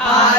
Amen.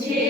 de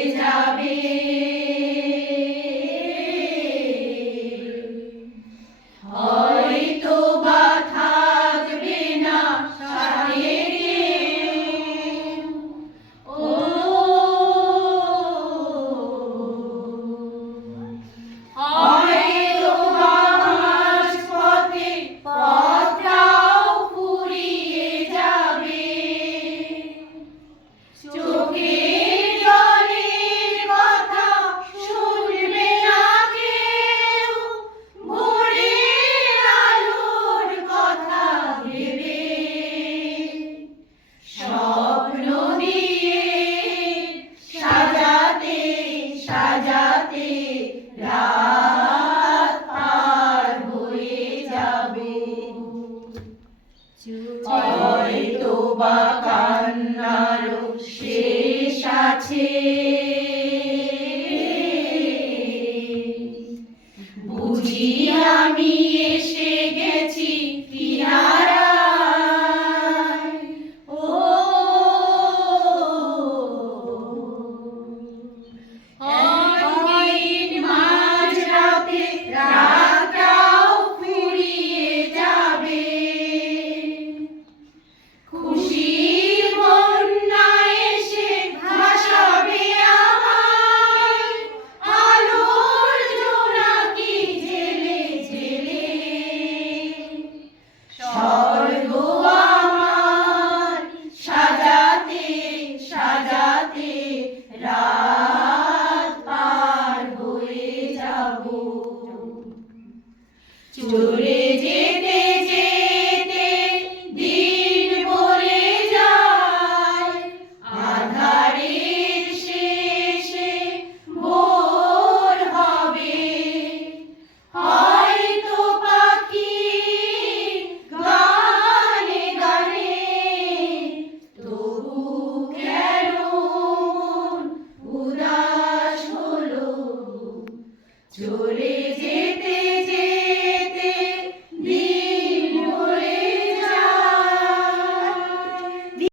হয়তো বা কান্নারও শেষ আছে বুঝি আমি এসে চলে যেতে যেতে দিন ভরে যায়। আধারের শেষে ভোর হবে। হয়তো পাখি গানে গানে, তবু কেন উদাস হলো। চলে